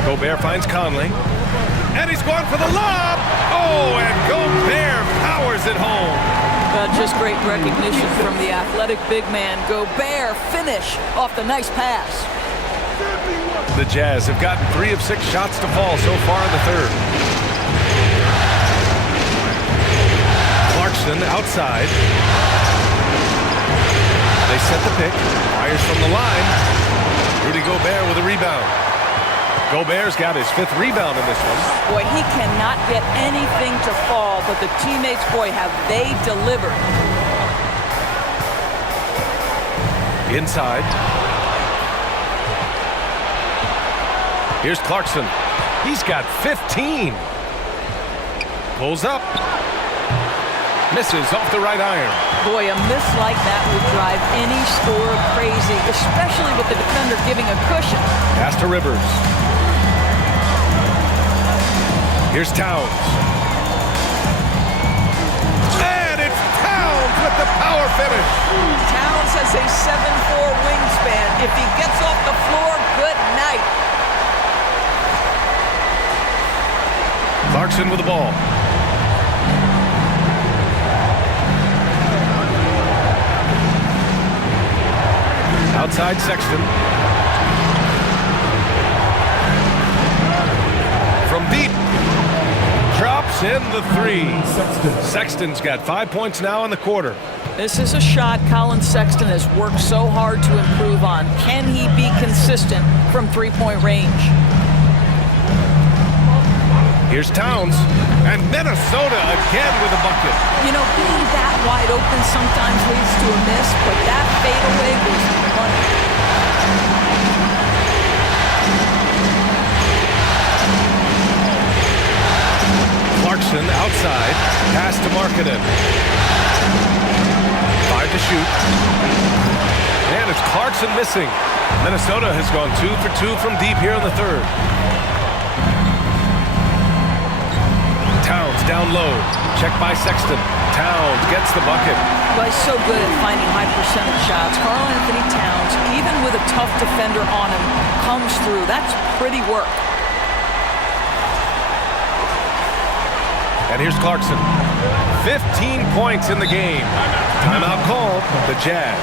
Gobert finds Conley. And he's going for the lob. Oh, and Gobert powers it home. Well, just great recognition from the athletic big man. Gobert finish off the nice pass. The Jazz have gotten 3 of 6 shots to fall so far in the third. Clarkson outside. They set the pick. Fires from the line. Rudy Gobert with a rebound. Gobert's got his 5th rebound in this one. Boy, he cannot get anything to fall, but the teammates, boy, have they delivered. Inside. Here's Clarkson. He's got 15. Pulls up. Misses off the right iron. Boy, a miss like that would drive any scorer crazy, especially with the defender giving a cushion. Pass to Rivers. Here's Towns. And it's Towns with the power finish. Towns has a 7'4" wingspan. If he gets off the floor, good night. Clarkson with the ball. Outside Sexton. From deep. Drops in the 3. Sexton's got 5 points now in the quarter. This is a shot Colin Sexton has worked so hard to improve on. Can he be consistent from 3-point range? Here's Towns, and Minnesota again with a bucket. You know, being that wide open sometimes leads to a miss, but that fadeaway was money. Clarkson outside, pass to Markkanen. 5 to shoot. And it's Clarkson missing. Minnesota has gone 2 for 2 from deep here in the third. Towns down low. Checked by Sexton. Towns gets the bucket. Well, he's so good at finding high percentage shots. Karl-Anthony Towns, even with a tough defender on him, comes through. That's pretty work. And here's Clarkson. 15 points in the game. Timeout called. The Jazz.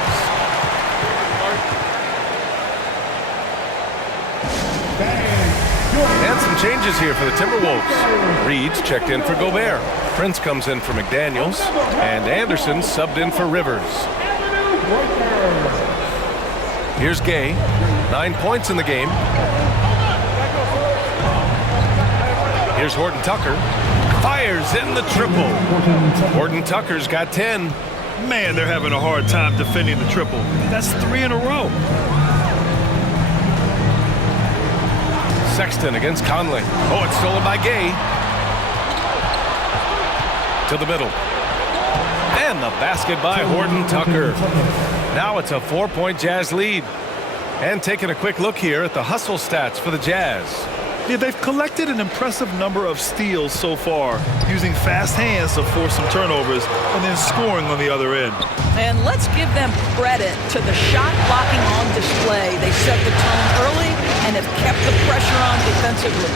And some changes here for the Timberwolves. Reed's checked in for Gobert. Prince comes in for McDaniels. And Anderson subbed in for Rivers. Here's Gay. 9 points in the game. Here's Horton Tucker. Fires in the triple. Horton Tucker's got 10. Man, they're having a hard time defending the triple. That's 3 in a row. Sexton against Conley. Oh, it's stolen by Gay. To the middle. And the basket by Horton Tucker. Now it's a 4-point Jazz lead. And taking a quick look here at the hustle stats for the Jazz. Yeah, they've collected an impressive number of steals so far, using fast hands to force some turnovers and then scoring on the other end. And let's give them credit to the shot blocking on display. They set the tone early and have kept the pressure on defensively.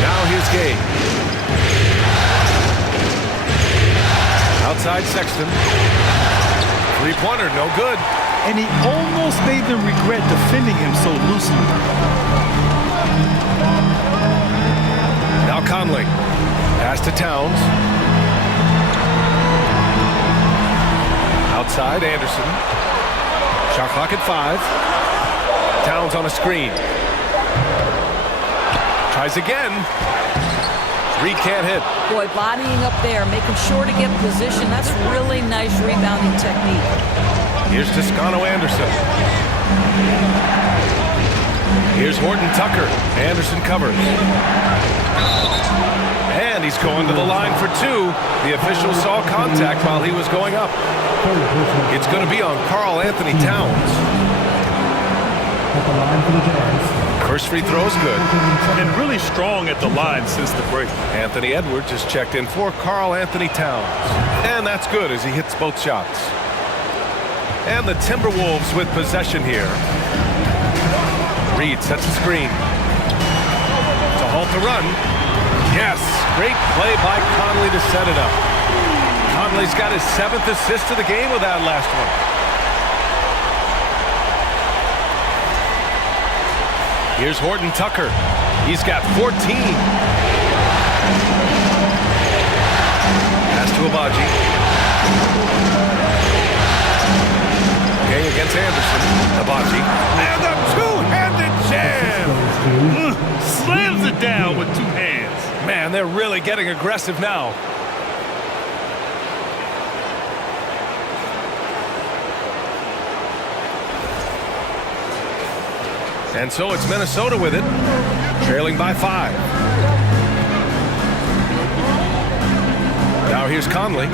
Now here's Gay. Outside Sexton. Three-pointer, no good. And he almost made them regret defending him so loosely. Now Conley. Pass to Towns. Outside Anderson. Shot clock at 5. Towns on a screen. Tries again. Reed can't hit. Boy, bodying up there, making sure to get position. That's really nice rebounding technique. Here's Toscano Anderson. Here's Horton Tucker. Anderson covers. And he's going to the line for 2. The official saw contact while he was going up. It's going to be on Karl Anthony Towns. At the line for the Jazz. First free throw is good. And really strong at the line since the break. Anthony Edwards has checked in for Karl Anthony Towns. And that's good as he hits both shots. And the Timberwolves with possession here. Reed sets the screen. To halt the run. Yes, great play by Conley to set it up. Conley's got his 7th assist of the game with that last one. Here's Horton Tucker. He's got 14. Pass to Abaji. Gay against Anderson. Abaji. And a two-handed jam! Slams it down with 2 hands. Man, they're really getting aggressive now. And so it's Minnesota with it, trailing by 5. Now here's Conley.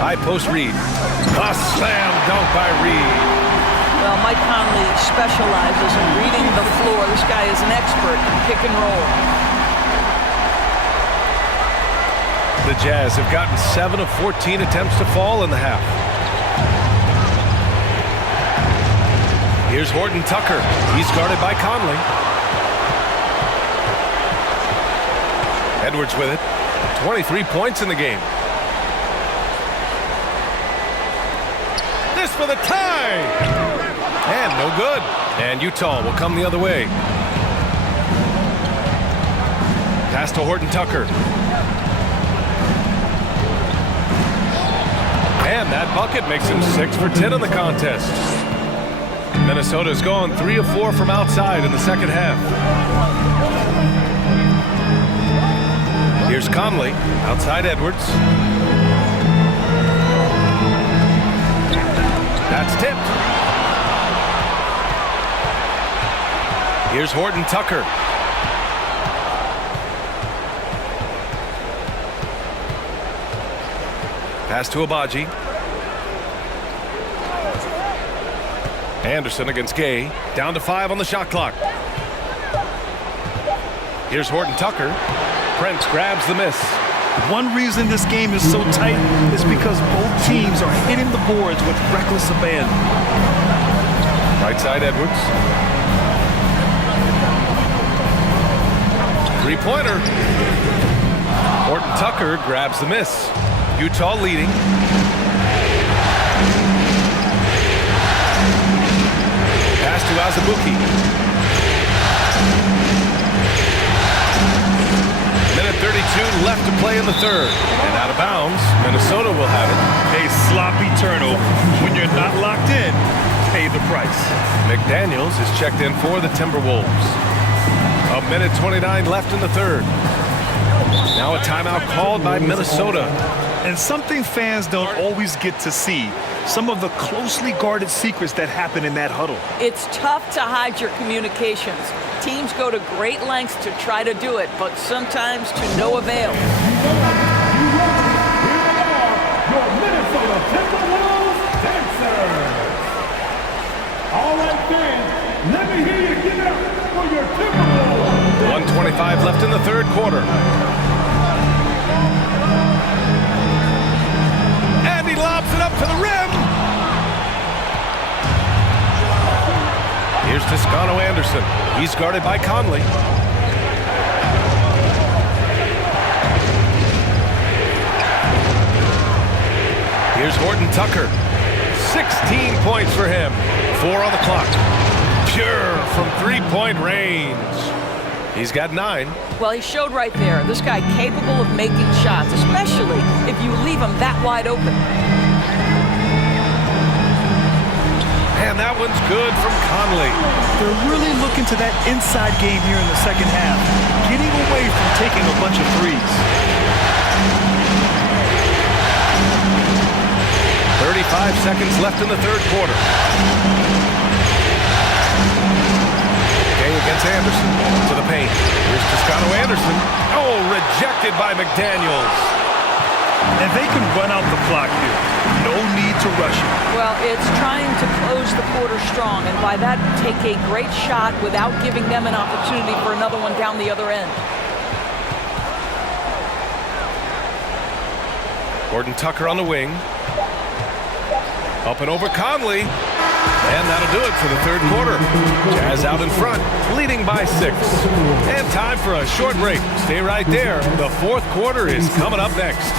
High post Reed. A slam dunk by Reed. Well, Mike Conley specializes in reading the floor. This guy is an expert in pick and roll. The Jazz have gotten 7 of 14 attempts to fall in the half. Here's Horton Tucker. He's guarded by Conley. Edwards with it. 23 points in the game. This for the tie! And no good. And Utah will come the other way. Pass to Horton Tucker. And that bucket makes him 6 for 10 in the contest. Minnesota's gone 3 of 4 from outside in the second half. Here's Conley, outside Edwards. That's tipped. Here's Horton Tucker. Pass to Abaji. Anderson against Gay. Down to 5 on the shot clock. Here's Horton Tucker. Prince grabs the miss. One reason this game is so tight is because both teams are hitting the boards with reckless abandon. Right side Edwards. Three-pointer. Horton Tucker grabs the miss. Utah leading. Pass to Azubuike. Minute 32 left to play in the third. And out of bounds, Minnesota will have it. A sloppy turnover. When you're not locked in, pay the price. McDaniels is checked in for the Timberwolves. A minute 29 left in the third. Now a timeout called by Minnesota. And something fans don't always get to see. Some of the closely guarded secrets that happen in that huddle. It's tough to hide your communications. Teams go to great lengths to try to do it, but sometimes to no avail. quarter. And he lobs it up to the rim. Here's Toscano Anderson. He's guarded by Conley. Here's Horton Tucker. 16 points for him. 4 on the clock. Pure from three-point range. He's got 9. Well, he showed right there. This guy capable of making shots, especially if you leave him that wide open. And that one's good from Conley. They're really looking to that inside game here in the second half, getting away from taking a bunch of threes. 35 seconds left in the third quarter. Gay against Anderson to the paint. Here's Toscano Anderson. Oh, rejected by McDaniels. And they can run out the clock here. No need to rush it. Well, it's trying to close the quarter strong, and by that, take a great shot without giving them an opportunity for another one down the other end. Horton Tucker on the wing. Up and over Conley. And that'll do it for the third quarter. Jazz out in front, leading by 6. And time for a short break. Stay right there. The fourth quarter is coming up next.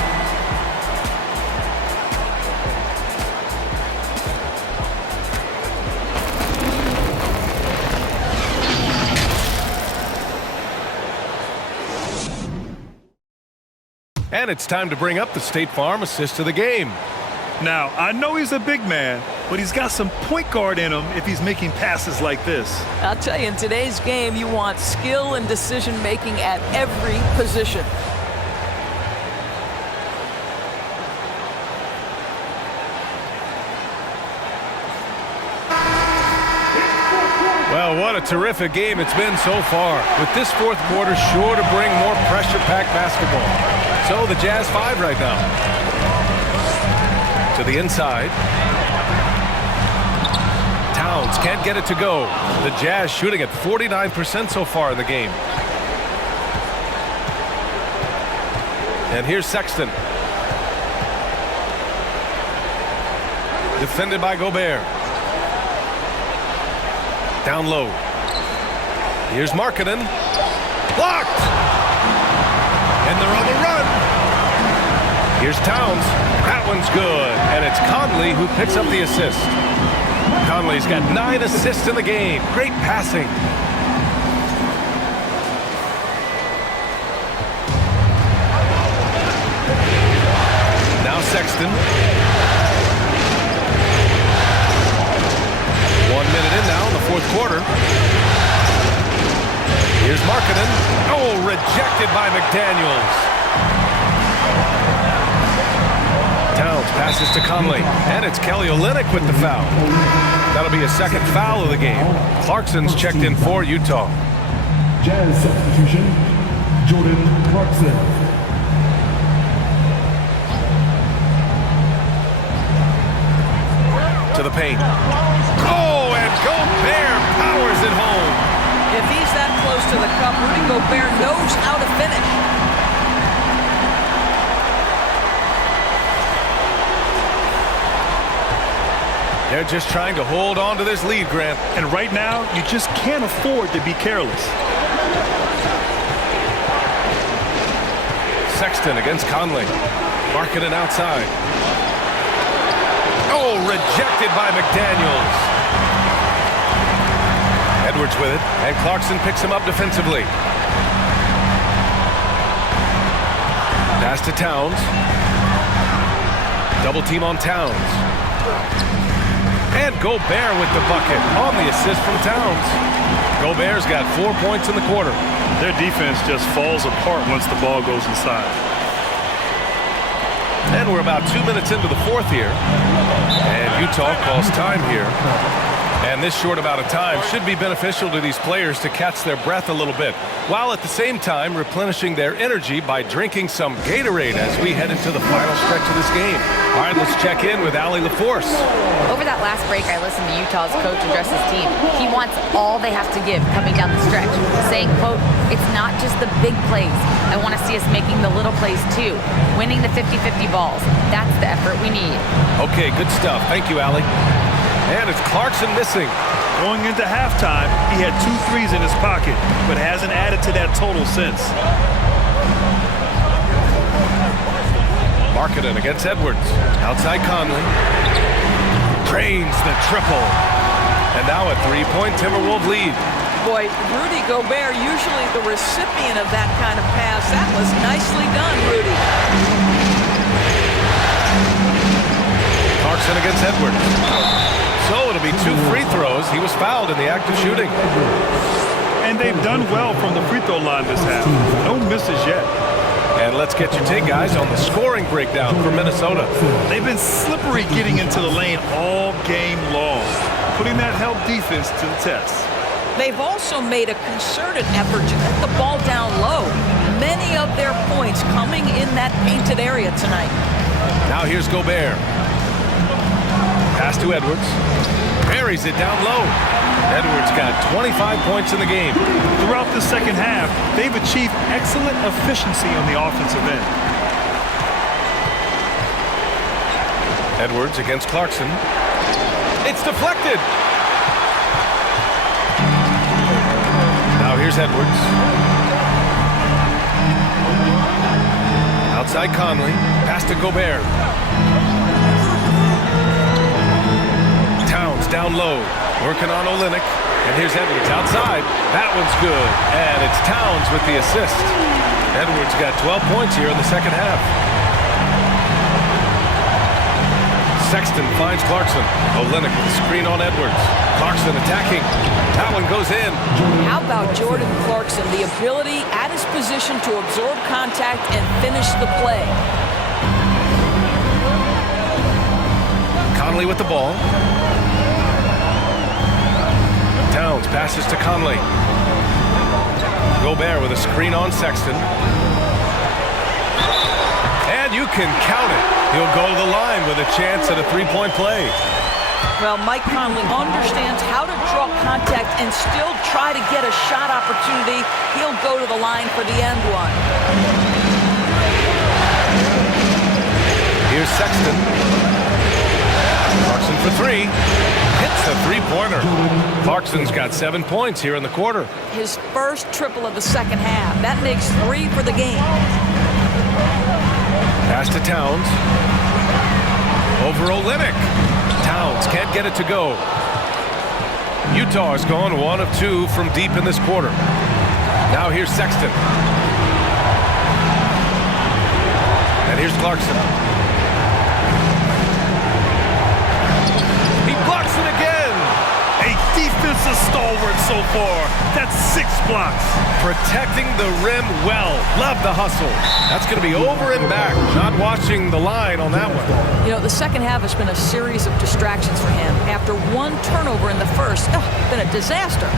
And it's time to bring up the State Farm assist of the game. Now, I know he's a big man, but he's got some point guard in him if he's making passes like this. I'll tell you, in today's game, you want skill and decision-making at every position. Well, what a terrific game it's been so far. With this fourth quarter sure to bring more pressure-packed basketball. So the Jazz 5 right now. To the inside. Towns can't get it to go. The Jazz shooting at 49% so far in the game. And here's Sexton. Defended by Gobert. Down low. Here's Markkanen. Blocked! And they're on the run. Here's Towns. That one's good. And it's Conley who picks up the assist. Conley's got 9 assists in the game. Great passing. Now Sexton. 1 minute in now in the fourth quarter. Here's Markkanen. Oh, rejected by McDaniels. Towns passes to Conley. And it's Kelly Olynyk with the foul. That'll be a second foul of the game. Clarkson's checked in for Utah. Jazz substitution, Jordan Clarkson. To the paint. Oh, and Gobert powers it home. If he's that close to the cup, Rudy Gobert knows how to finish. They're just trying to hold on to this lead, Grant. And right now, you just can't afford to be careless. Sexton against Conley. Markkanen outside. Oh, rejected by McDaniels. Edwards with it, and Clarkson picks him up defensively. Pass to Towns. Double team on Towns. And Gobert with the bucket on the assist from Towns. Gobert's got 4 points in the quarter. Their defense just falls apart once the ball goes inside. And we're about 2 minutes into the fourth here. And Utah calls time here. And this short amount of time should be beneficial to these players to catch their breath a little bit, while at the same time replenishing their energy by drinking some Gatorade as we head into the final stretch of this game. All right, let's check in with Allie LaForce. Over that last break, I listened to Utah's coach address his team. He wants all they have to give coming down the stretch, saying, quote, "It's not just the big plays. I want to see us making the little plays too, winning the 50-50 balls. That's the effort we need." Okay, good stuff. Thank you, Allie. And it's Clarkson missing. Going into halftime, he had 2 threes in his pocket, but hasn't added to that total since. Markkanen against Edwards. Outside Conley. Drains the triple. And now a 3-point Timberwolves lead. Boy, Rudy Gobert, usually the recipient of that kind of pass. That was nicely done, Rudy. Clarkson against Edwards. So it'll be 2 free throws. He was fouled in the act of shooting. And they've done well from the free throw line this half. No misses yet. And let's get your take, guys, on the scoring breakdown for Minnesota. They've been slippery getting into the lane all game long, putting that help defense to the test. They've also made a concerted effort to get the ball down low. Many of their points coming in that painted area tonight. Now here's Gobert. Pass to Edwards. Buries it down low. Edwards got 25 points in the game. Throughout the second half, they've achieved excellent efficiency on the offensive end. Edwards against Clarkson. It's deflected. Now here's Edwards. Outside Conley. Pass to Gobert. Towns down low. Working on Olynyk. And here's Edwards outside. That one's good. And it's Towns with the assist. Edwards got 12 points here in the second half. Sexton finds Clarkson. Olynyk with a screen on Edwards. Clarkson attacking. That one goes in. How about Jordan Clarkson? The ability at his position to absorb contact and finish the play. Conley with the ball. Towns passes to Conley. Gobert with a screen on Sexton. And you can count it. He'll go to the line with a chance at a 3-point play. Well, Mike Conley understands how to draw contact and still try to get a shot opportunity. He'll go to the line for the end one. Here's Sexton. Clarkson for 3. Hits a 3-pointer. Clarkson's got 7 points here in the quarter. His first triple of the second half. That makes 3 for the game. Pass to Towns. Over Olynyk. Towns can't get it to go. Utah has gone 1 of 2 from deep in this quarter. Now here's Sexton. And here's Clarkson. He blocks it again. A defensive stalwart so far. That's 6 blocks. Protecting the rim well. Love the hustle. That's going to be over and back. Not watching the line on that one. You know, the second half has been a series of distractions for him. After 1 turnover in the first, been a disaster.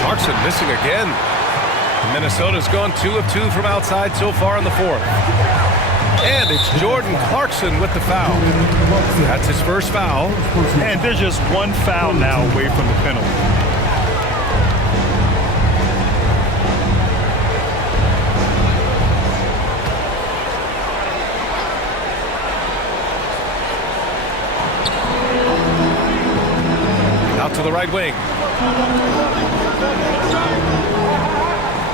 Clarkson missing again. Minnesota's gone 2 of 2 from outside so far in the fourth. And it's Jordan Clarkson with the foul. That's his first foul. And they're just 1 foul now away from the penalty. Out to the right wing.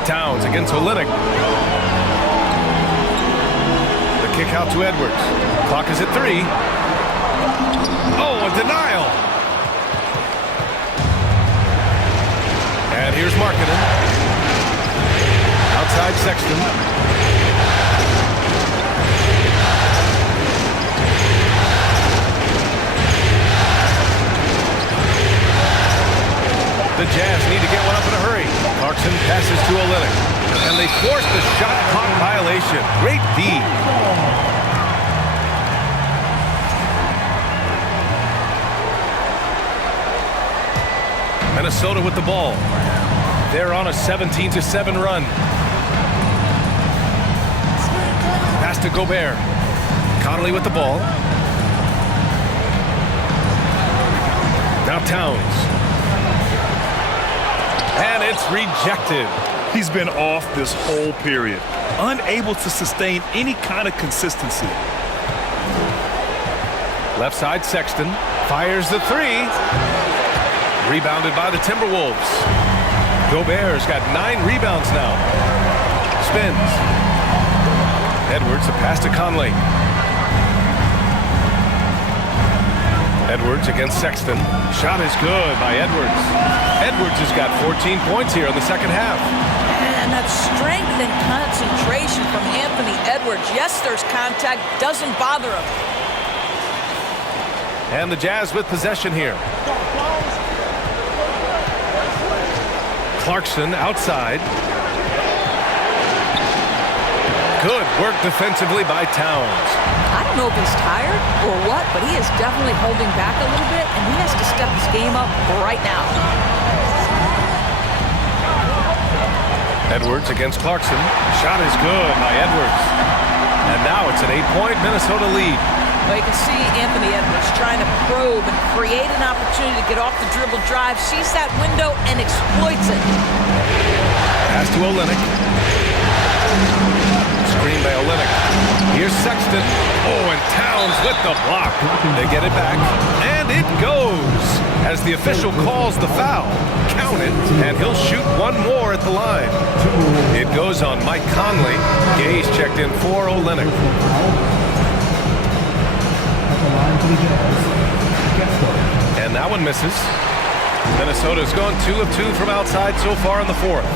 Towns against Olynyk. The kick out to Edwards. Clock is at 3. Oh, a denial. And here's Markkanen. Outside Sexton. The The Jazz need to get one up in a hurry. Clarkson passes to Olynyk. And they force the shot clock violation. Great D. Minnesota with the ball. They're on a 17-7 run. Pass to Gobert. Conley with the ball. Now Towns. And it's rejected. He's been off this whole period, unable to sustain any kind of consistency. Left side, Sexton fires the three. Rebounded by the Timberwolves. Gobert's got 9 rebounds now. Spins. Edwards, a pass to Conley. Edwards against Sexton. Shot is good by Edwards. Edwards has got 14 points here in the second half. And that strength and concentration from Anthony Edwards. Yes, there's contact. Doesn't bother him. And the Jazz with possession here. Clarkson outside. Good work defensively by Towns. I don't know if he's tired or what, but he is definitely holding back a little bit, and he has to step his game up right now. Edwards against Clarkson. Shot is good by Edwards. And now it's an 8-point Minnesota lead. Well, you can see Anthony Edwards trying to probe and create an opportunity to get off the dribble drive, sees that window and exploits it. Pass to Olynyk. Screen by Olynyk. Here's Sexton. Oh, and Towns with the block. They get it back, and it goes. As the official calls the foul, count it, and he'll shoot one more at the line. It goes on Mike Conley. Gay's checked in for Olynyk. And that one misses. Minnesota's gone 2 of 2 from outside so far in the fourth.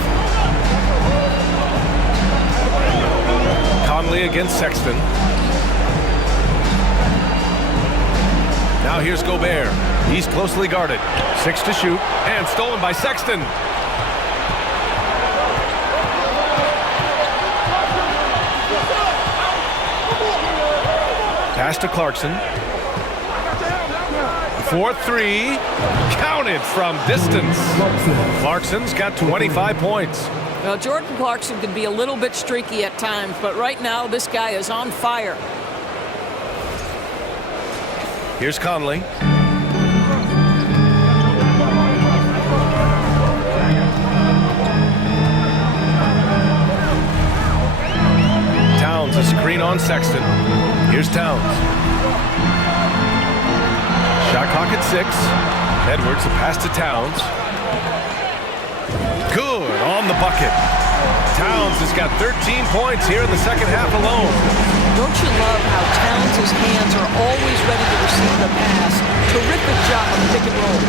Conley against Sexton. Now here's Gobert. He's closely guarded. 6 to shoot, and stolen by Sexton. Pass to Clarkson. 4-3. Counted from distance. Clarkson's got 25 points. Well, Jordan Clarkson can be a little bit streaky at times, but right now this guy is on fire. Here's Conley. Towns, a screen on Sexton. Here's Towns. Shot clock at 6. Edwards, a pass to Towns. Good on the bucket. Towns has got 13 points here in the second half alone. Don't you love how Towns' hands are always ready to receive the pass? Terrific job on the pick and roll.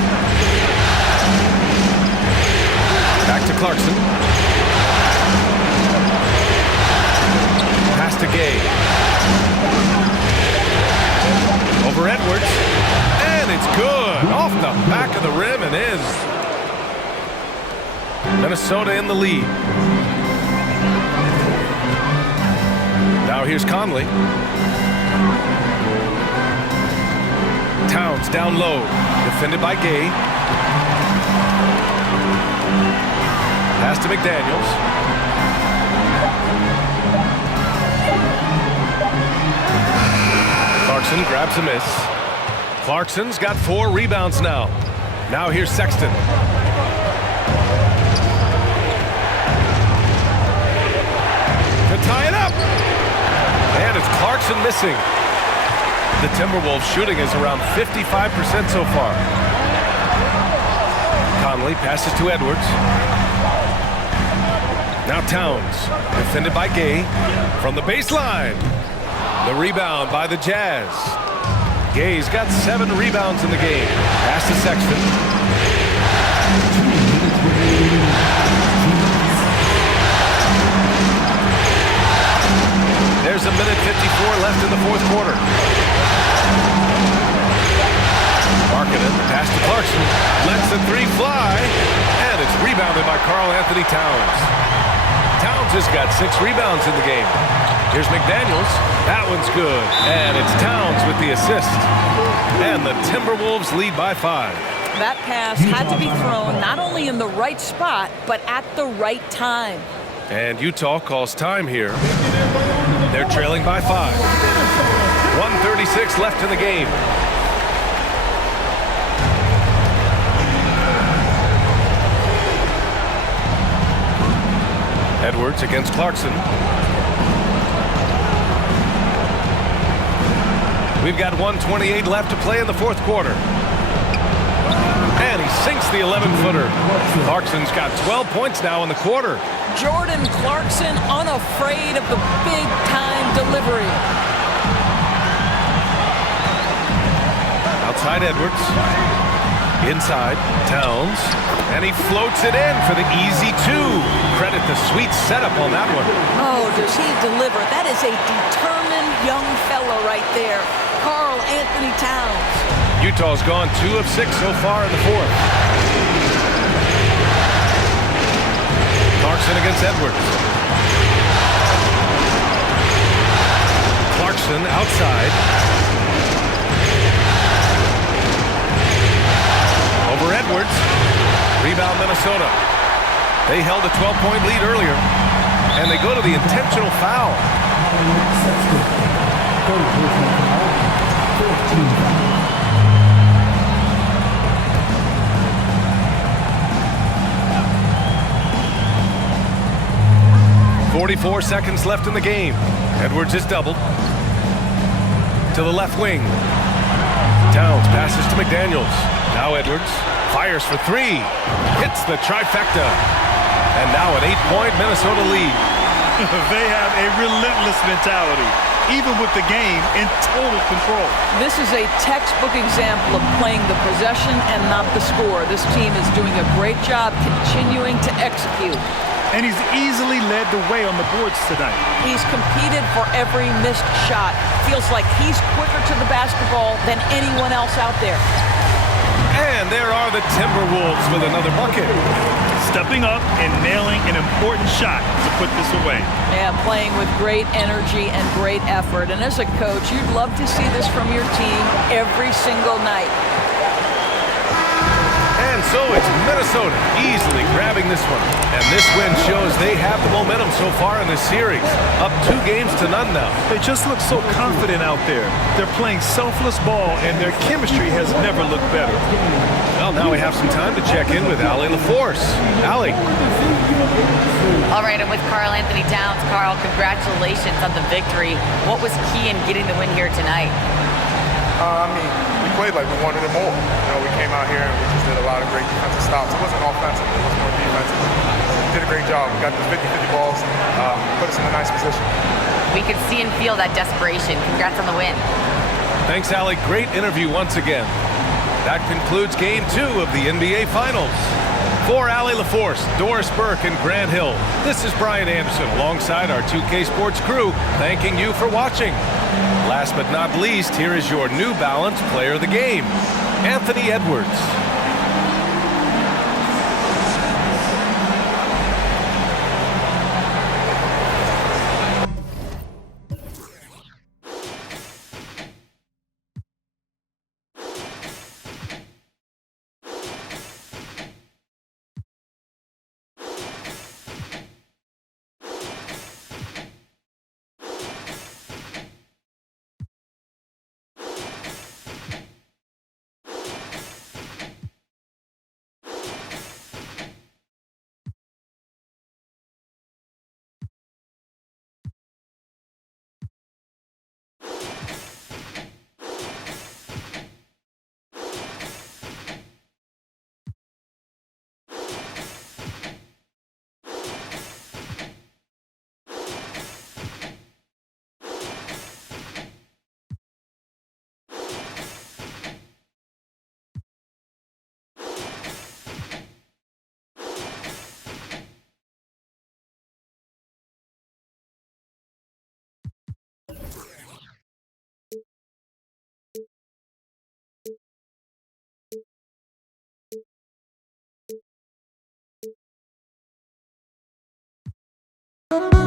Back to Clarkson. Pass to Gay. Over Edwards. And it's good. Off the back of the rim and in. Minnesota in the lead. Now here's Conley. Towns down low. Defended by Gay. Pass to McDaniels. Clarkson grabs a miss. Clarkson's got 4 rebounds now. Now here's Sexton. To tie it up. And it's Clarkson missing. The Timberwolves shooting is around 55% so far. Conley passes to Edwards. Now Towns, defended by Gay. From the baseline. The rebound by the Jazz. Gay's got 7 rebounds in the game. Pass to Sexton. There's a minute 54 left in the fourth quarter. Markkanen, pass to Clarkson. Lets the 3 fly. Rebounded by Karl Anthony Towns. Towns has got 6 rebounds in the game. Here's McDaniels. That one's good. And it's Towns with the assist. And the Timberwolves lead by 5. That pass had to be thrown not only in the right spot, but at the right time. And Utah calls time here. They're trailing by 5. 1:36 left in the game. Edwards against Clarkson. We've got 1:28 left to play in the 4th quarter. And he sinks the 11-footer. Clarkson's got 12 points now in the quarter. Jordan Clarkson unafraid of the big-time delivery. Outside Edwards. Inside Towns. And he floats it in for the easy 2. Credit the sweet setup on that one. Oh, does he deliver? That is a determined young fella right there. Karl Anthony Towns. Utah's gone 2 of 6 so far in the 4th. Clarkson against Edwards. Clarkson outside. Over Edwards. Rebound Minnesota. They held a 12-point lead earlier. And they go to the intentional foul. 44 seconds left in the game. Edwards is doubled. To the left wing. Towns passes to McDaniels. Now Edwards fires for 3. Hits the trifecta. And now an 8-point Minnesota lead. They have a relentless mentality, even with the game in total control. This is a textbook example of playing the possession and not the score. This team is doing a great job continuing to execute. And he's easily led the way on the boards tonight. He's competed for every missed shot. Feels like he's quicker to the basketball than anyone else out there. And there are the Timberwolves with another bucket. Stepping up and nailing an important shot to put this away. Yeah, playing with great energy and great effort. And as a coach, you'd love to see this from your team every single night. And so it's Minnesota easily grabbing this one. And this win shows they have the momentum so far in this series. Up 2 games to none now. They just look so confident out there. They're playing selfless ball, and their chemistry has never looked better. Well, now we have some time to check in with Allie LaForce. Allie. All right, I'm with Karl Anthony Towns. Karl, congratulations on the victory. What was key in getting the win here tonight? We played like we wanted it more. We came out here and we just did a lot of great defensive stops. It wasn't offensive, it was more defensive. We did a great job. We got the 50-50 balls, put us in a nice position. We could see and feel that desperation. Congrats on the win. Thanks, Allie. Great interview once again. That concludes Game 2 of the NBA Finals. For Allie LaForce, Doris Burke, and Grant Hill, this is Brian Anderson alongside our 2K Sports crew, thanking you for watching. Last but not least, here is your New Balance Player of the Game, Anthony Edwards. you.